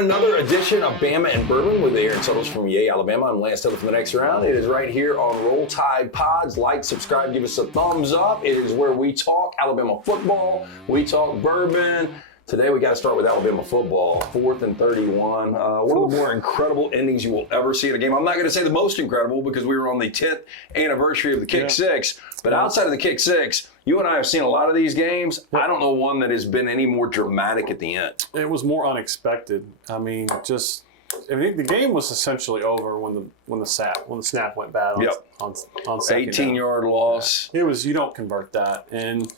another edition of Bama and Bourbon with Aaron Suttles from Yay, Alabama. I'm Lance Taylor for the next round. It is right here on Roll Tide Pods. Like, subscribe, give us a thumbs up. It is where we talk Alabama football. We talk bourbon. Today we got to start with Alabama football. 4th and 31. One of the more incredible endings you will ever see in a game. I'm not going to say the most incredible because we were on the 10th anniversary of the kick six. But outside of the kick six, you and I have seen a lot of these games. I don't know one that has been any more dramatic at the end. It was more unexpected. I mean, the game was essentially over when the snap went bad on second 18-yard loss. Yeah. It was, you don't convert that. And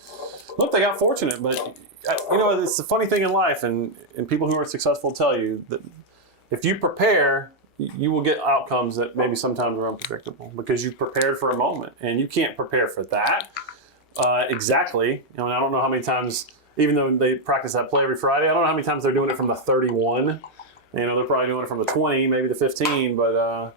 look, they got fortunate, but it's the funny thing in life, and people who are successful tell you that if you prepare, you will get outcomes that maybe sometimes are unpredictable because you prepared for a moment, and you can't prepare for that exactly. I don't know how many times, even though they practice that play every Friday, I don't know how many times they're doing it from the 31. They're probably doing it from the 20, maybe the 15, but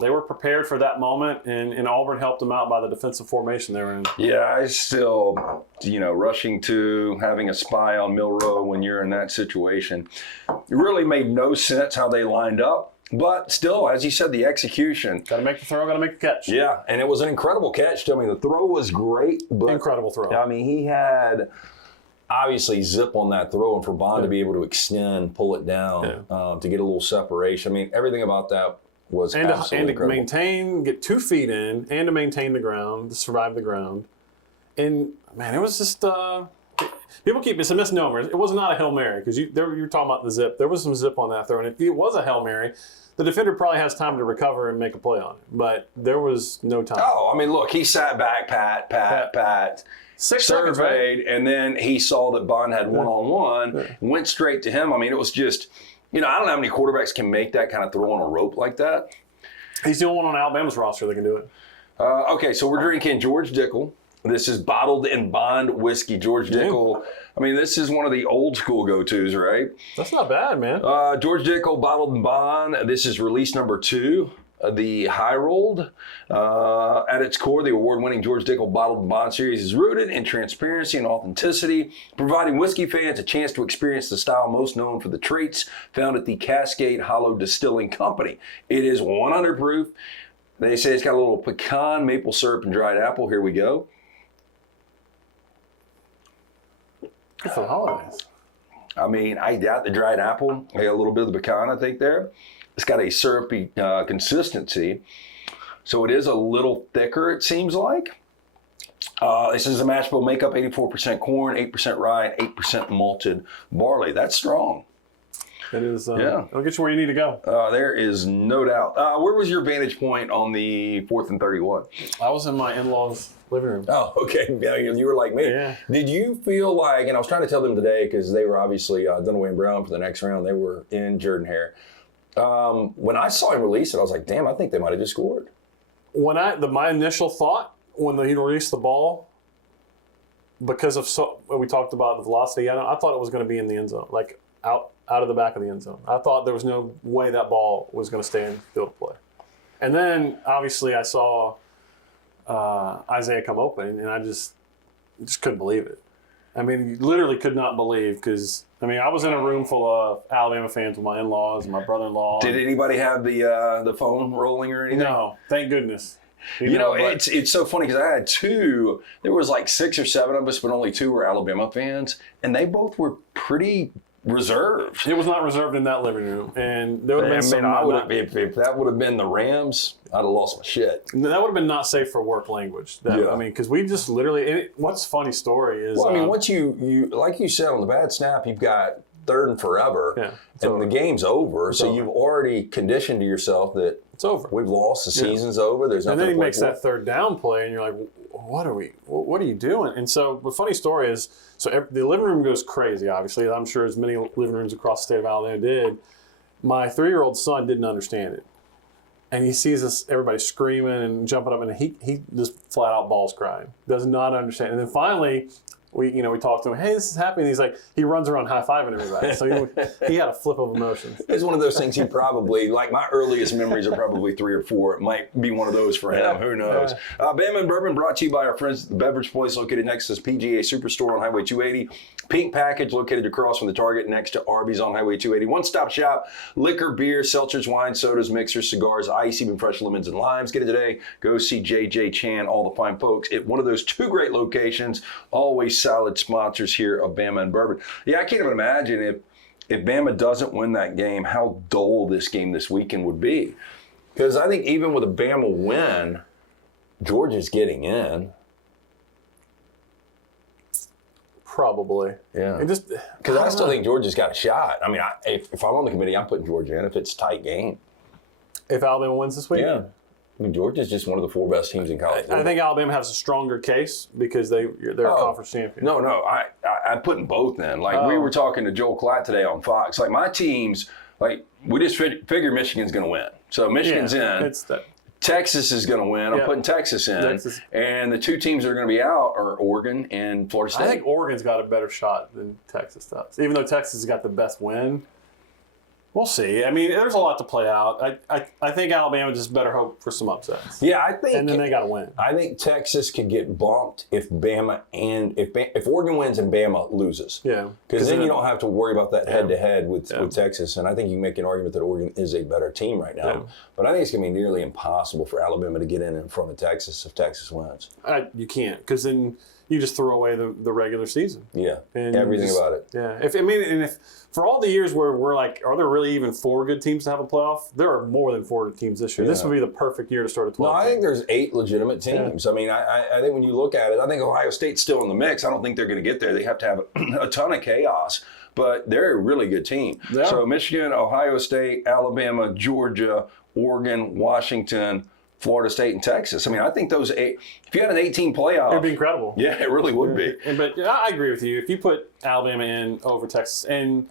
they were prepared for that moment, and Auburn helped them out by the defensive formation they were in. Yeah, I still, rushing to having a spy on Milroe when you're in that situation. It really made no sense how they lined up. But still, as you said, the execution. Got to make the throw, got to make the catch. Yeah, and it was an incredible catch. I mean, the throw was great. But, incredible throw. I mean, he had obviously zip on that throw, and for Bond to be able to extend, pull it down, to get a little separation. I mean, everything about that was absolutely incredible. Maintain, get 2 feet in, and to maintain the ground, to survive the ground. And, man, it was just people keep it's a misnomer. It was not a Hail Mary because you were talking about the zip. There was some zip on that throw, and if it was a Hail Mary, the defender probably has time to recover and make a play on it. But there was no time. Oh, I mean, look, he sat back, pat. 6 surveyed, seconds, right? And then he saw that Bond had one-on-one, went straight to him. I mean, it was just, I don't know how many quarterbacks can make that kind of throw on a rope like that. He's the only one on Alabama's roster that can do it. Okay, so we're drinking George Dickel. This is Bottled-in-Bond whiskey. George Dickel, I mean, this is one of the old school go-tos, right? That's not bad, man. George Dickel Bottled-in-Bond. This is release number 2. The High Rolled. At its core, the award-winning George Dickel Bottled-in-Bond series is rooted in transparency and authenticity, providing whiskey fans a chance to experience the style most known for the traits found at the Cascade Hollow Distilling Company. It is 100 proof. They say it's got a little pecan, maple syrup, and dried apple. Here we go. Good for the holidays. I mean, I doubt the dried apple. I got a little bit of the pecan, I think, there. It's got a syrupy consistency, so it is a little thicker, it seems like. This is a mash bill makeup, 84% corn, 8% rye, and 8% malted barley. That's strong. It is. It'll get you where you need to go. There is no doubt. Where was your vantage point on the 4th and 31? I was in my in-laws' living room. Oh, okay. Yeah, you were like me. Yeah. Did you feel like, and I was trying to tell them today because they were obviously Dunaway and Brown for the next round. They were in Jordan-Hare. When I saw him release it, I was like, damn, I think they might have just scored. My initial thought when he released the ball, because of we talked about the velocity, I thought it was going to be in the end zone, like out of the back of the end zone. I thought there was no way that ball was going to stay in field of play. And then, obviously, I saw Isaiah come open, and I just couldn't believe it. I mean, literally could not believe because, I was in a room full of Alabama fans with my in-laws and my brother-in-law. Did anybody have the phone rolling or anything? No, thank goodness. It's so funny because I had 2. There was like 6 or 7 of us, but only 2 were Alabama fans, and they both were pretty reserved. It was not reserved in that living room, and there would have been some. If that would have been the Rams, I'd have lost my shit. That would have been not safe for work language. Because we just literally. What's a funny story is. Well, once you like you said on the bad snap, you've got 3rd and forever, and the game's over. So you've already conditioned to yourself that it's over. We've lost. The season's over. There's nothing. And then he makes for. that 3rd down play, and you're like, what are you doing? And so the funny story is, the living room goes crazy, obviously. I'm sure as many living rooms across the state of Alabama did. My 3-year-old son didn't understand it. And he sees everybody screaming and jumping up, and he just flat out balls crying. Does not understand. And then finally, we talked to him, hey, this is happening. He's like, he runs around high-fiving everybody. So he had a flip of emotions. It's one of those things he probably, like my earliest memories are probably 3 or 4. It might be one of those for him. Yeah. Who knows? Bama and Bourbon brought to you by our friends at the Beverage Place located next to this PGA Superstore on Highway 280. Pink Package located across from the Target next to Arby's on Highway 280. One-stop shop, liquor, beer, seltzers, wine, sodas, mixers, cigars, ice, even fresh lemons and limes. Get it today. Go see JJ Chan, all the fine folks at one of those 2 great locations. Always solid sponsors here of Bama and Bourbon. Yeah, I can't even imagine if Bama doesn't win that game, how dull this game this weekend would be. Because I think even with a Bama win, Georgia's getting in. Probably. Yeah. Because I still think Georgia's got a shot. I mean, if I'm on the committee, I'm putting Georgia in if it's a tight game. If Alabama wins this week? Yeah. I mean, Georgia's just one of the 4 best teams in college football. I think Alabama has a stronger case because they're a conference champion. No, I'm putting both in. Like, we were talking to Joel Klatt today on Fox. Like, my teams, like, we just figure Michigan's going to win. So Michigan's in. Texas is going to win. I'm putting Texas in. And the 2 teams that are going to be out are Oregon and Florida State. I think Oregon's got a better shot than Texas does. Even though Texas has got the best win. We'll see. I mean, there's a lot to play out. I think Alabama just better hope for some upsets. Yeah, I think. And then they got to win. I think Texas could get bumped if if Oregon wins and Bama loses. Yeah. Because then you don't have to worry about that head-to-head with Texas. And I think you can make an argument that Oregon is a better team right now. Yeah. But I think it's going to be nearly impossible for Alabama to get in front of Texas if Texas wins. You can't, because then you just throw away the regular season. Yeah, and everything about it. Yeah. If for all the years where we're like, are there really even 4 good teams to have a playoff? There are more than 4 teams this year. Yeah. This would be the perfect year to start a 12. No, I think there's 8 legitimate teams. Yeah. I mean, I think when you look at it, I think Ohio State's still in the mix. I don't think they're going to get there. They have to have a ton of chaos, but they're a really good team. Yeah. So Michigan, Ohio State, Alabama, Georgia, Oregon, Washington, Florida State, and Texas. I mean, I think those 8, if you had an 18 playoff. It'd be incredible. Yeah, it really would be. But I agree with you. If you put Alabama in over Texas, and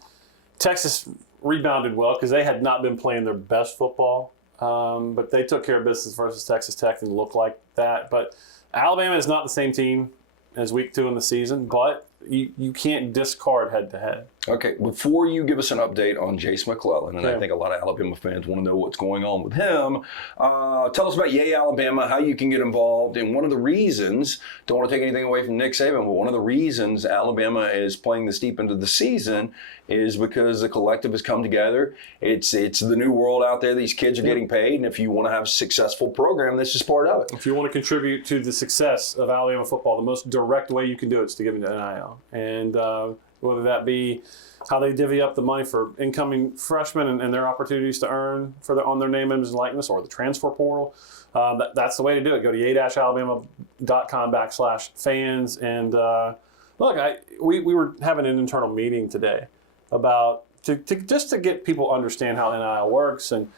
Texas rebounded well because they had not been playing their best football, but they took care of business versus Texas Tech and looked like that. But Alabama is not the same team as week 2 in the season, but you can't discard head-to-head. Okay, before you give us an update on Jace McClellan, and I think a lot of Alabama fans want to know what's going on with him, tell us about Yay Alabama, how you can get involved, and one of the reasons, don't want to take anything away from Nick Saban, but one of the reasons Alabama is playing this deep into the season is because the collective has come together. It's the new world out there. These kids are getting paid, and if you want to have a successful program, this is part of it. If you want to contribute to the success of Alabama football, the most direct way you can do it is to give into NIL. And whether that be how they divvy up the money for incoming freshmen and their opportunities to earn on their name, image, and likeness, or the transfer portal, that's the way to do it. Go to yay-alabama.com/fans. And look, we were having an internal meeting today about just to get people understand how NIL works. And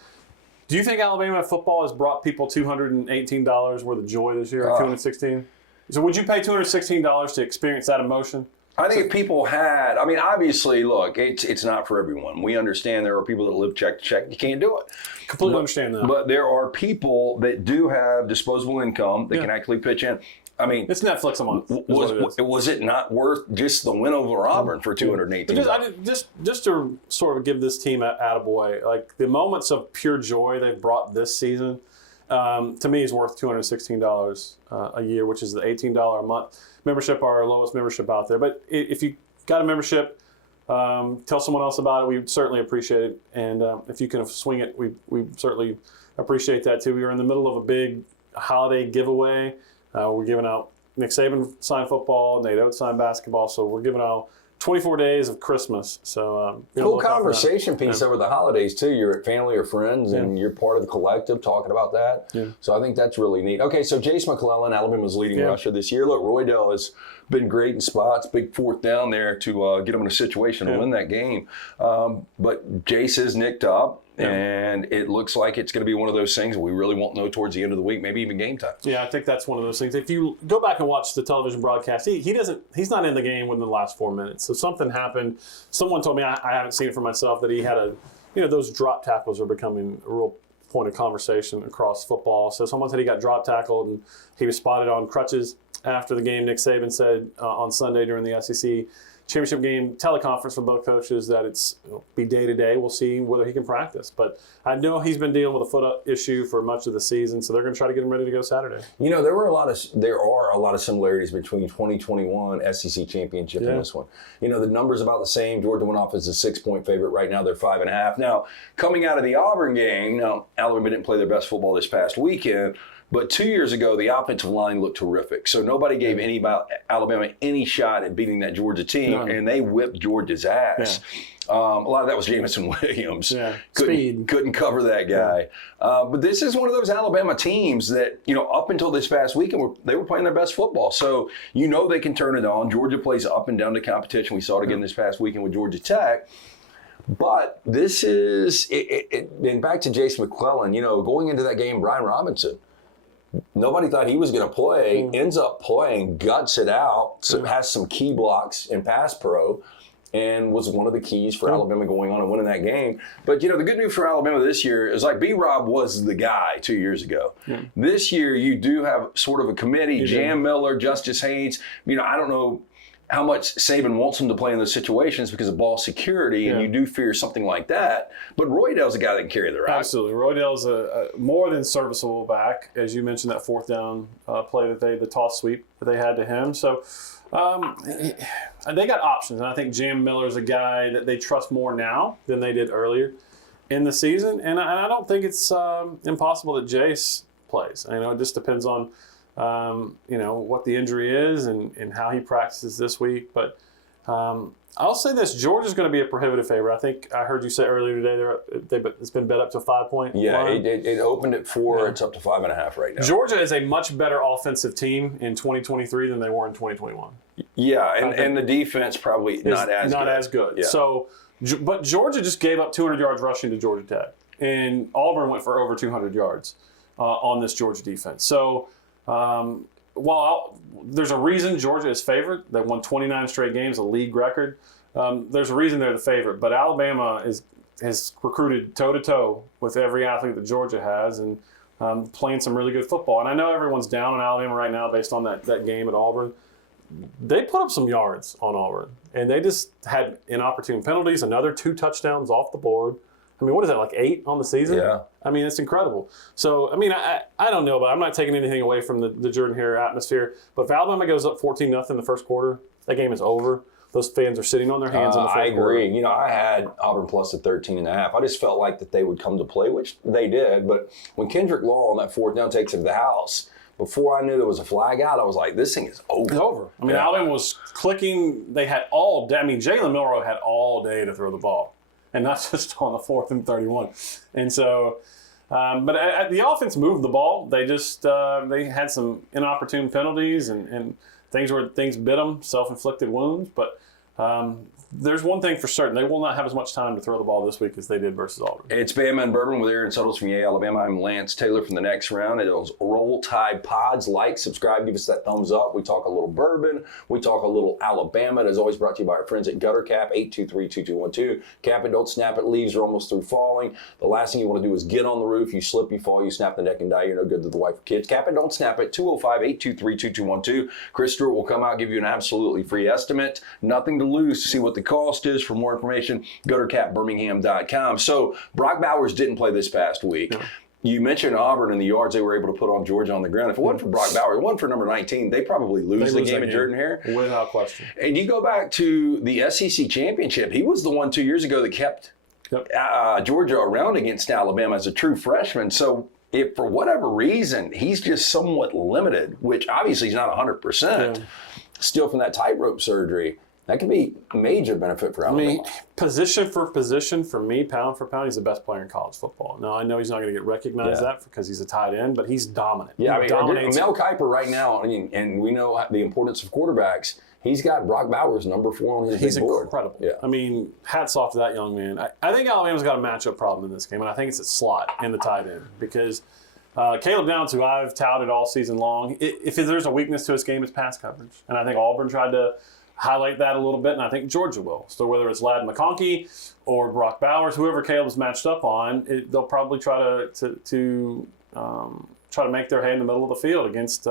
do you think Alabama football has brought people $218 worth of joy this year, or $216? So would you pay $216 to experience that emotion? I think if people had, I mean, obviously, look, it's not for everyone. We understand there are people that live check to check. You can't do it. Completely understand that. But there are people that do have disposable income that can actually pitch in. I mean, it's Netflix a month. Was it not worth just the win over Auburn for $218? Just to sort of give this team an attaboy, like the moments of pure joy they've brought this season, to me is worth $216 a year, which is the $18 a month membership, our lowest membership out there. But if you got a membership, tell someone else about it. We certainly appreciate it. And if you can swing it, we certainly appreciate that too. We are in the middle of a big holiday giveaway. We're giving out Nick Saban signed football, Nate Oates signed basketball. So we're giving out 24 days of Christmas. So cool conversation piece over the holidays too. You're at family or friends, and you're part of the collective talking about that. Yeah. So I think that's really neat. Okay, so Jace McClellan, Alabama's leading rusher this year. Look, Roydell has been great in spots, big 4th down there to get him in a situation to win that game. But Jace is nicked up. And it looks like it's going to be one of those things we really won't know towards the end of the week, maybe even game time. Yeah, I think that's one of those things. If you go back and watch the television broadcast, he's not in the game within the last 4 minutes. So something happened. Someone told me, I haven't seen it for myself, that he had those drop tackles are becoming a real point of conversation across football. So someone said he got drop tackled and he was spotted on crutches. after the game, Nick Saban said on Sunday during the SEC championship game teleconference for both coaches that it'll be day-to-day. We'll see whether he can practice. But I know he's been dealing with a foot issue for much of the season, so they're going to try to get him ready to go Saturday. There are a lot of similarities between 2021 SEC championship and this one. The numbers about the same. Georgia went off as a 6-point favorite. Right now they're 5.5. Now, coming out of the Auburn game, Alabama didn't play their best football this past weekend. But 2 years ago, the offensive line looked terrific. So nobody gave Alabama any shot at beating that Georgia team, and they whipped Georgia's ass. Yeah. A lot of that was Jamison Williams. Yeah. Couldn't cover that guy. Yeah. But this is one of those Alabama teams that, up until this past weekend, they were playing their best football. So they can turn it on. Georgia plays up and down the competition. We saw it again this past weekend with Georgia Tech. But this is, and back to Jason McClellan, going into that game, Brian Robinson, nobody thought he was going to play, ends up playing, guts it out, has some key blocks in pass pro, and was one of the keys for Alabama going on and winning that game. But, the good news for Alabama this year is like B-Rob was the guy 2 years ago. Yeah. This year, you do have sort of a committee, Jam Miller, Justice Haynes. I don't know how much Saban wants him to play in those situations because of ball security, and you do fear something like that. But Roydell's a guy that can carry the rock. Absolutely. Roydell's a more than serviceable back, as you mentioned, that fourth down play the toss sweep that they had to him. So they got options, and I think Jam Miller's a guy that they trust more now than they did earlier in the season. And I don't think it's impossible that Jace plays. It just depends on what the injury is and how he practices this week. But I'll say this, Georgia's going to be a prohibitive favorite. I think I heard you say earlier today it's been bet up to 5 point. Yeah, it opened at 4. Yeah. It's up to 5.5 right now. Georgia is a much better offensive team in 2023 than they were in 2021. Yeah, and the defense probably not as good. Yeah. So, but Georgia just gave up 200 yards rushing to Georgia Tech. And Auburn went for over 200 yards on this Georgia defense. So, while there's a reason Georgia is favored, they won 29 straight games, a league record. There's a reason they're the favorite. But Alabama has recruited toe-to-toe with every athlete that Georgia has and playing some really good football. And I know everyone's down on Alabama right now based on that game at Auburn. They put up some yards on Auburn, and they just had inopportune penalties, another 2 touchdowns off the board. What is that, like 8 on the season? Yeah. It's incredible. So, I don't know, but I'm not taking anything away from the Jordan Hare atmosphere. But if Alabama goes up 14-0 in the first quarter, that game is over. Those fans are sitting on their hands in the fourth quarter. I agree. I had Auburn plus at 13.5. I just felt like that they would come to play, which they did. But when Kendrick Law on that fourth down takes it to the house, before I knew there was a flag out, I was like, this thing is over. It's over. Alabama was clicking. They had all day. Jalen Milroe had all day to throw the ball. And not just on the 4th and 31. And so, but the offense moved the ball. They just they had some inopportune penalties and things bit them, self-inflicted wounds. But there's one thing for certain. They will not have as much time to throw the ball this week as they did versus Auburn. It's Bama and Bourbon with Aaron Suttles from Yale, Alabama. I'm Lance Taylor from the next round. It is Roll Tide Pods. Like, subscribe, give us that thumbs up. We talk a little bourbon. We talk a little Alabama. It is always brought to you by our friends at Gutter Cap, 823-2212. Cap it, don't snap it. Leaves are almost through falling. The last thing you want to do is get on the roof. You slip, you fall, you snap the neck and die. You're no good to the wife or kids. Cap it, don't snap it. 205-823-2212. Chris Stewart will come out, give you an absolutely free estimate. Nothing to lose to see what the cost is. For more information, go to capbirmingham.com. So Brock Bowers didn't play this past week. No. You mentioned Auburn and the yards they were able to put on Georgia on the ground. If it wasn't for Brock Bowers, it wasn't for number 19, they probably lose the game at Jordan Hare. Without question. And you go back to the SEC championship. He was the one 2 years ago that kept Georgia around against Alabama as a true freshman. So if for whatever reason he's just somewhat limited, which obviously he's not 100%, still from that tightrope surgery, that could be a major benefit for Alabama. Position for position, for me, pound for pound, he's the best player in college football. Now, I know he's not going to get recognized that because he's a tight end, but he's dominant. Yeah, Mel Kiper right now, and we know the importance of quarterbacks. He's got Brock Bowers number 4 on his big board. He's incredible. Yeah. Hats off to that young man. I think Alabama's got a matchup problem in this game, and I think it's at slot and the tight end because Caleb Downs, who I've touted all season long, if there's a weakness to his game, it's pass coverage. And I think Auburn tried to highlight that a little bit, and I think Georgia will. So whether it's Ladd McConkey or Brock Bowers, whoever Caleb's matched up on, they'll probably try to make their hay in the middle of the field against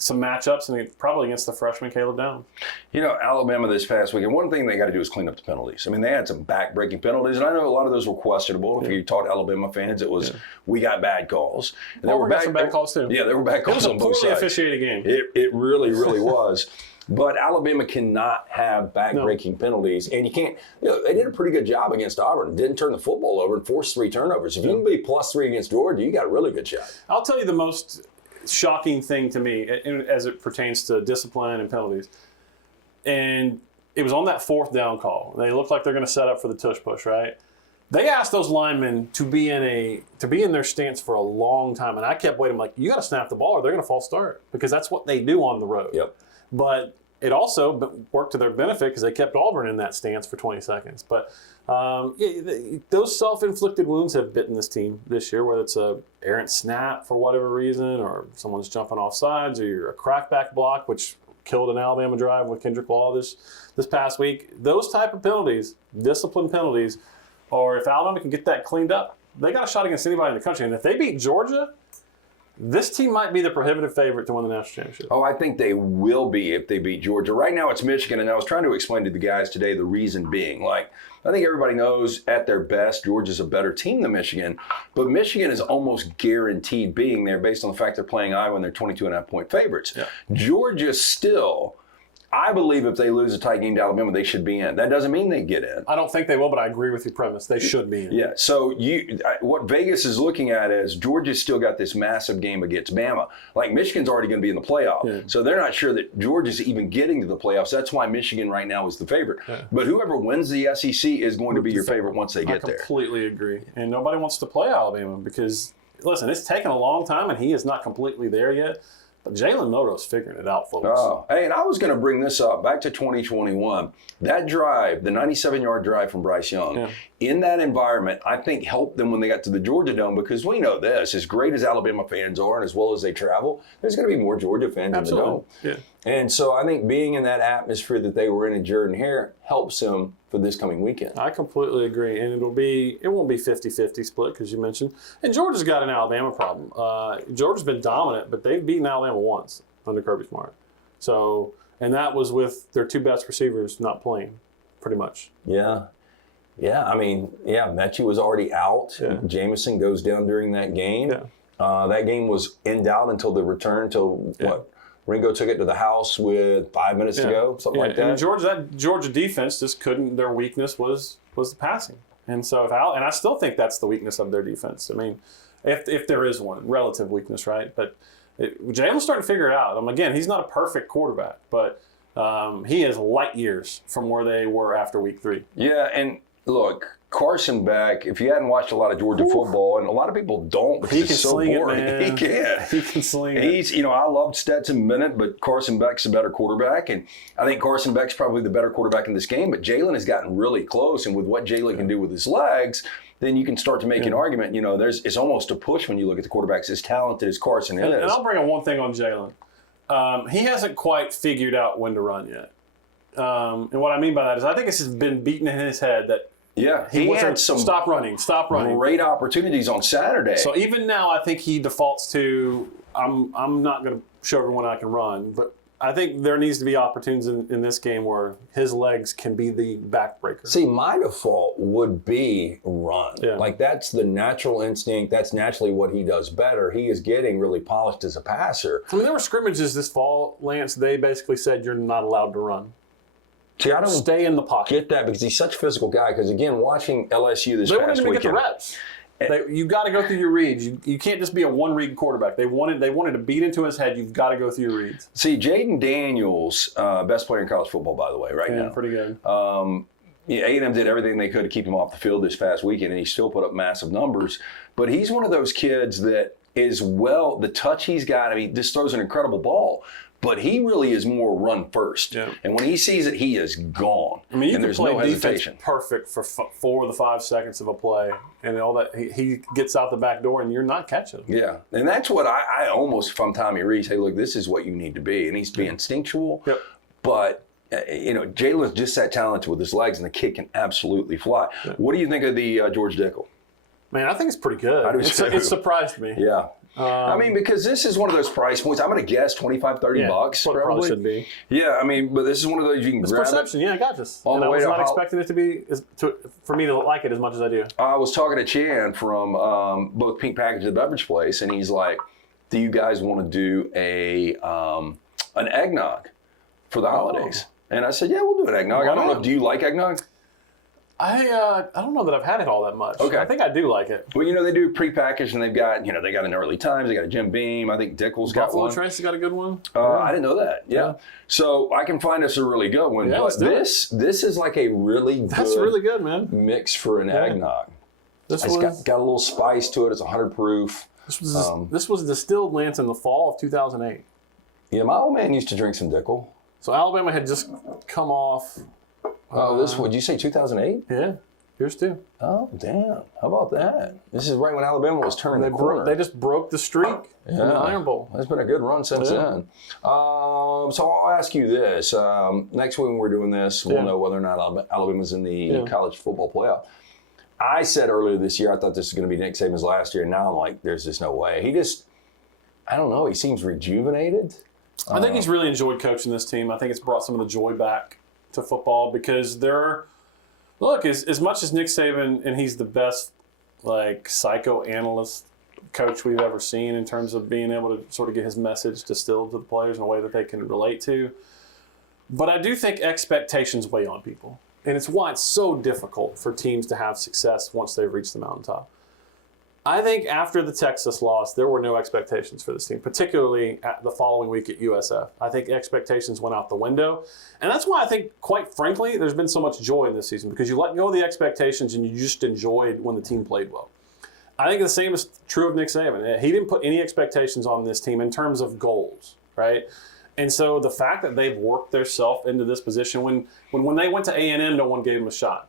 some matchups, and probably against the freshman Caleb Downs. You know, Alabama this past weekend, one thing they got to do is clean up the penalties. I mean, they had some back-breaking penalties, and I know a lot of those were questionable. If you talk to Alabama fans, it was, we got bad calls. And Auburn got some bad calls, too. Yeah, there were bad calls on both sides. It was a poorly officiated game. It really, really was. But Alabama cannot have back-breaking penalties, and you can't. You know, they did a pretty good job against Auburn. Didn't turn the football over and forced 3 turnovers. If you can be +3 against Georgia, you got a really good shot. I'll tell you the most shocking thing to me as it pertains to discipline and penalties, and it was on that 4th down call. They look like they're going to set up for the tush push, right? They asked those linemen to be in their stance for a long time, and I kept waiting. I'm like, you got to snap the ball, or they're going to false start, because that's what they do on the road. Yep. But it also worked to their benefit because they kept Auburn in that stance for 20 seconds. But those self-inflicted wounds have bitten this team this year, whether it's a errant snap for whatever reason, or someone's jumping off sides, or you're a crackback block, which killed an Alabama drive with Kendrick Law this past week. Those type of penalties, discipline penalties, or if Alabama can get that cleaned up, they got a shot against anybody in the country. And if they beat Georgia, this team might be the prohibitive favorite to win the national championship. Oh, I think they will be if they beat Georgia. Right now it's Michigan, and I was trying to explain to the guys today the reason being. Like, I think everybody knows at their best Georgia's a better team than Michigan, but Michigan is almost guaranteed being there based on the fact they're playing Iowa and they're 22.5-point favorites. Yeah. Georgia still, I believe if they lose a tight game to Alabama, they should be in. That doesn't mean they get in. I don't think they will, but I agree with your premise. They should be in. Yeah, so what Vegas is looking at is Georgia's still got this massive game against Bama. Like, Michigan's already going to be in the playoff. Yeah. So they're not sure that Georgia's even getting to the playoffs. That's why Michigan right now is the favorite. Yeah. But whoever wins the SEC is going to be your favorite once they get there. I completely agree. And nobody wants to play Alabama because, listen, it's taken a long time, and he is not completely there yet. But Jalen Milroe's figuring it out, folks. Oh, hey, and I was going to bring this up back to 2021. That drive, the 97-yard drive from Bryce Young, in that environment, I think helped them when they got to the Georgia Dome, because we know this, as great as Alabama fans are and as well as they travel, there's going to be more Georgia fans in the Dome. Yeah. And so I think being in that atmosphere that they were in Jordan-Hare helps them for this coming weekend. I completely agree. And it won't be 50-50 split, because you mentioned. And Georgia's got an Alabama problem. Georgia's been dominant, but they've beaten Alabama once under Kirby Smart. So, and that was with their 2 best receivers not playing, pretty much. Yeah. Yeah, I mean, Mechie was already out. Yeah. Jamison goes down during that game. Yeah. That game was in doubt until the return, what? Ringo took it to the house with 5 minutes to go, something like that. And that Georgia defense just couldn't. Their weakness was the passing, and so and I still think that's the weakness of their defense. I mean, if there is one, relative weakness, right? But Jalen's starting to figure it out. Again, he's not a perfect quarterback, but he is light years from where they were after week 3. Yeah, and look, Carson Beck, if you hadn't watched a lot of Georgia football, and a lot of people don't because it's so boring. He can. He can sling it. I loved Stetson Bennett, but Carson Beck's a better quarterback, and I think Carson Beck's probably the better quarterback in this game, but Jalen has gotten really close, and with what Jalen can do with his legs, then you can start to make an argument. It's almost a push when you look at the quarterbacks as talented as Carson is. And I'll bring up one thing on Jalen. He hasn't quite figured out when to run yet. And what I mean by that is I think it's been beaten in his head that he had some stop running. Great opportunities on Saturday. So even now, I think he defaults to I'm not going to show everyone I can run, but I think there needs to be opportunities in this game where his legs can be the backbreaker. See, my default would be run. Yeah. Like, that's the natural instinct. That's naturally what he does better. He is getting really polished as a passer. I mean, there were scrimmages this fall, Lance. They basically said you're not allowed to run. See, I don't stay in the pocket. Get that, because he's such a physical guy. Because, again, watching LSU this past weekend. They wanted him to get the reps. You got to go through your reads. You can't just be a one-read quarterback. They wanted to beat into his head. You've got to go through your reads. See, Jaden Daniels, best player in college football, by the way, right now. Pretty good. A&M did everything they could to keep him off the field this past weekend, and he still put up massive numbers. But he's one of those kids that is, the touch he's got, he just throws an incredible ball. But he really is more run first. Yeah. And when he sees it, he is gone. I mean, you and can play defense perfect for 4 of the 5 seconds of a play. And all that, he gets out the back door, and you're not catching him. Yeah. And that's what I almost, if I'm Tommy Rees, hey, look, this is what you need to be. And he's being instinctual. Yep. But, Jalen's just that talented with his legs, and the kid can absolutely fly. Yeah. What do you think of the George Dickel? Man, I think it's pretty good. I do too. It surprised me. Yeah. I mean, because this is one of those price points. I'm going to guess $25, $30 bucks. What it probably should be. Yeah, I mean, but this is one of those you can grab perception. Yeah, I got this. On and the I way was to not expecting it to be for me to like it as much as I do. I was talking to Chan from both Pink Package and the Beverage Place, and he's like, "Do you guys want to do an eggnog for the holidays?" And I said, "Yeah, we'll do an eggnog." I don't know. Do you like eggnog? I don't know that I've had it all that much. Okay. I think I do like it. Well, they do prepackaged, and they've got they got an Early Times, they got a Jim Beam. I think Dickel's got one. Buffalo Trace has got a good one. I didn't know that. Yeah. So I can find us a really good one. Yeah, but this is like a really good. That's really good, man. Mix for an eggnog. It's got a little spice to it. It's 100 proof. This was distilled, Lance, in the fall of 2008. Yeah, my old man used to drink some Dickel. So Alabama had just come off. Would you say 2008? Yeah. Here's two. Oh, damn. How about that? This is right when Alabama was turning the corner. They just broke the streak in the Iron Bowl. It's been a good run since then. So I'll ask you this. Next week when we're doing this, we'll know whether or not Alabama's in the college football playoff. I said earlier this year I thought this was going to be Nick Saban's last year, and now I'm like, there's just no way. I don't know, he seems rejuvenated. I think he's really enjoyed coaching this team. I think it's brought some of the joy back to football because look, as much as Nick Saban, and he's the best psychoanalyst coach we've ever seen in terms of being able to sort of get his message distilled to the players in a way that they can relate to. But I do think expectations weigh on people. And it's why it's so difficult for teams to have success once they've reached the mountaintop. I think after the Texas loss, there were no expectations for this team, particularly at the following week at USF. I think expectations went out the window. And that's why I think, quite frankly, there's been so much joy in this season because you let go of the expectations and you just enjoyed when the team played well. I think the same is true of Nick Saban. He didn't put any expectations on this team in terms of goals, right? And so the fact that they've worked themselves into this position, when they went to A&M, no one gave them a shot.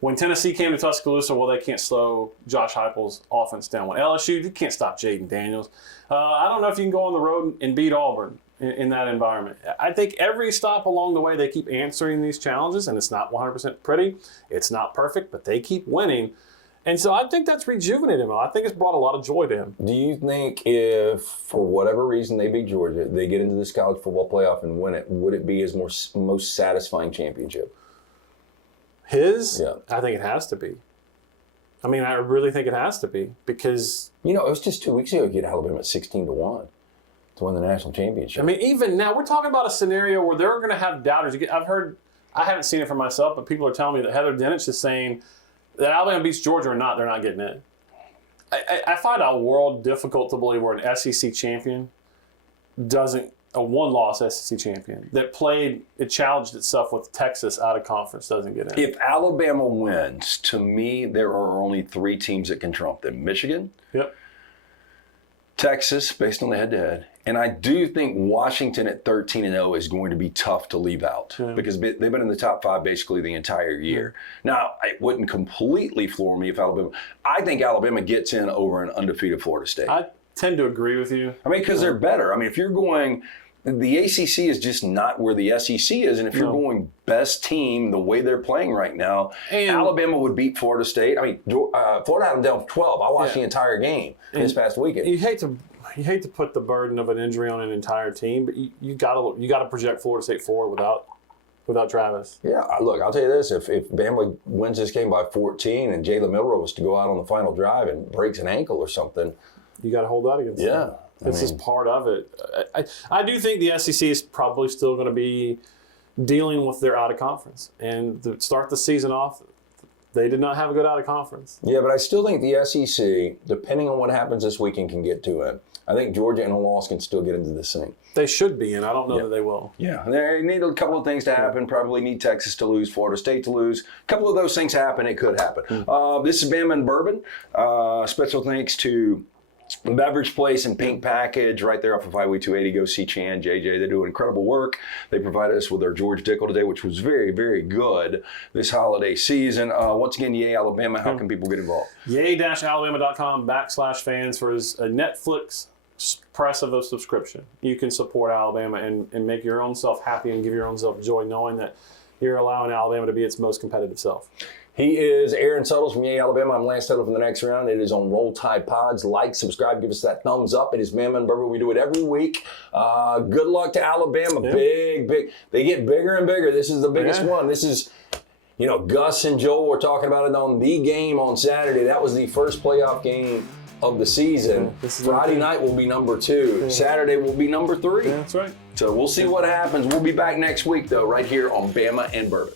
When Tennessee came to Tuscaloosa, well, they can't slow Josh Heupel's offense down. When LSU, you can't stop Jaden Daniels. I don't know if you can go on the road and beat Auburn in that environment. I think every stop along the way, they keep answering these challenges, and it's not 100% pretty. It's not perfect, but they keep winning. And so I think that's rejuvenated him. I think it's brought a lot of joy to him. Do you think if, for whatever reason, they beat Georgia, they get into this college football playoff and win it, would it be his most satisfying championship? His? Yeah. I think it has to be. I mean, I really think it has to be because... it was just 2 weeks ago you get Alabama at 16-1 to win the national championship. I mean, even now, we're talking about a scenario where they're going to have doubters. I haven't seen it for myself, but people are telling me that Heather Dinich is saying that Alabama beats Georgia or not, they're not getting in. I find our world difficult to believe where an SEC champion a one-loss SEC champion that it challenged itself with Texas out of conference doesn't get in. If Alabama wins, to me, there are only 3 teams that can trump them. Michigan, Texas, based on the head-to-head, and I do think Washington at 13-0 is going to be tough to leave out because they've been in the top 5 basically the entire year. Now, it wouldn't completely floor me if I think Alabama gets in over an undefeated Florida State. I tend to agree with you. I mean, because they're better. I mean, if you're going... The ACC is just not where the SEC is, and if you're going best team the way they're playing right now, Alabama would beat Florida State. I mean, Florida had them down 12. I watched the entire game this past weekend. You hate to put the burden of an injury on an entire team, but you got to project Florida State forward without Travis. Yeah, look, I'll tell you this: if Bama wins this game by 14, and Jalen Milroe was to go out on the final drive and breaks an ankle or something, you got to hold that against them. This is part of it. I do think the SEC is probably still going to be dealing with their out of conference. And to start the season off, they did not have a good out of conference. Yeah, but I still think the SEC, depending on what happens this weekend, can get to it. I think Georgia and a loss can still get into this thing. They should be, and I don't know that they will. Yeah, they need a couple of things to happen. Probably need Texas to lose, Florida State to lose. A couple of those things happen. It could happen. This is Bama and Bourbon. Special thanks to Beverage Place and Pink Package right there off of Highway 280. Go see Chan, JJ. They do incredible work. They provided us with their George Dickel today, which was very, very good this holiday season. Once again, Yay Alabama, how can people get involved? Yay-alabama.com/fans for his Netflix press of a subscription. You can support Alabama and make your own self happy and give your own self joy knowing that you're allowing Alabama to be its most competitive self. He is Aaron Suttles from Yay, Alabama. I'm Lance Taylor from the next round. It is on Roll Tide Pods. Like, subscribe, give us that thumbs up. It is Bama Bourbon. We do it every week. Good luck to Alabama. Yeah. Big. They get bigger and bigger. This is the biggest one. This is, Gus and Joel were talking about it on the game on Saturday. That was the first playoff game of the season. Friday night will be number 2. Yeah. Saturday will be number 3. Yeah, that's right. So we'll see what happens. We'll be back next week, though, right here on Bama and Bourbon.